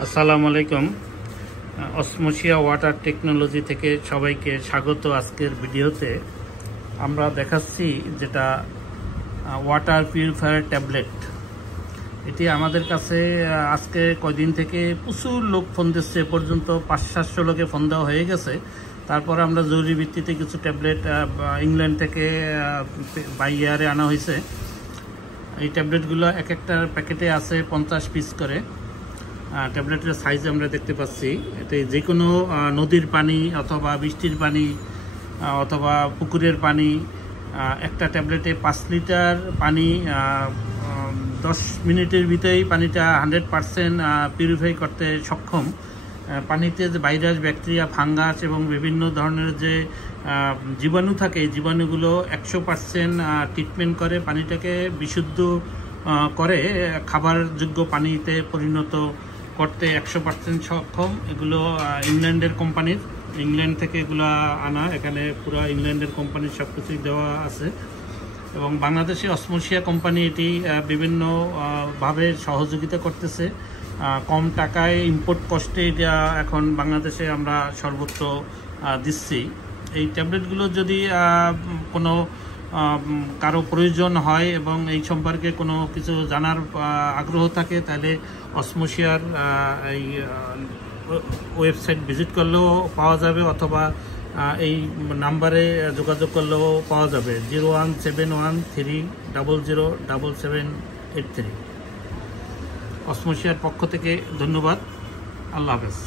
আসসালামু আলাইকুম। অসমোসিয়া water technology থেকে সবাইকে স্বাগত। আজকের ভিডিওতে আমরা দেখাচ্ছি যেটা ওয়াটার পিউরিফায়ার ট্যাবলেট। এটি আমাদের কাছে আজকে কয়দিন থেকে প্রচুর লোক ফোন দিচ্ছে, পর্যন্ত 500-700 লোকে ফোন দেওয়া হয়ে গেছে। তারপর আমরা জরুরি ভিত্তিতে কিছু ট্যাবলেট ইংল্যান্ড থেকে বাই এয়ারে আনা হয়েছে। এই ট্যাবলেটগুলো এক একটা প্যাকেটে আছে 50 পিস করে। ট্যাবলেটের সাইজ আমরা দেখতে পাচ্ছি। এতে যে কোনো নদীর পানি অথবা বৃষ্টির পানি অথবা পুকুরের পানি, একটা ট্যাবলেটে 5 লিটার পানি 10 মিনিটের ভিতরেই পানিটা 100% পিউরিফাই করতে সক্ষম। পানিতে যে ভাইরাস, ব্যাকটেরিয়া, ফাঙ্গাস এবং বিভিন্ন ধরনের যে জীবাণু থাকে, এই জীবাণুগুলো 100% ট্রিটমেন্ট করে পানিটাকে বিশুদ্ধ করে খাবারযোগ্য পানিতে পরিণত করতে 100% সক্ষম। এগুলো ইংল্যান্ডের কোম্পানির, ইংল্যান্ড থেকে এগুলো আনা। এখানে পুরো ইংল্যান্ডের কোম্পানির সব কিছুই দেওয়া আছে এবং বাংলাদেশি অসমোসিয়া কোম্পানি এটি বিভিন্নভাবে সহযোগিতা করতেছে। কম টাকায় ইম্পোর্ট কস্টে এটা এখন বাংলাদেশে আমরা সর্বত্র দিচ্ছি। এই ট্যাবলেটগুলো যদি কোনো কারো প্রয়োজন হয় এবং এই সম্পর্কে কোনো কিছু জানার আগ্রহ থাকে, তাহলে অসমোসিয়ার এই ওয়েবসাইট ভিজিট করলেও পাওয়া যাবে অথবা এই নাম্বারে যোগাযোগ করলেও পাওয়া যাবে 01713007783। অসমোসিয়ার পক্ষ থেকে ধন্যবাদ। আল্লাহ হাফেজ।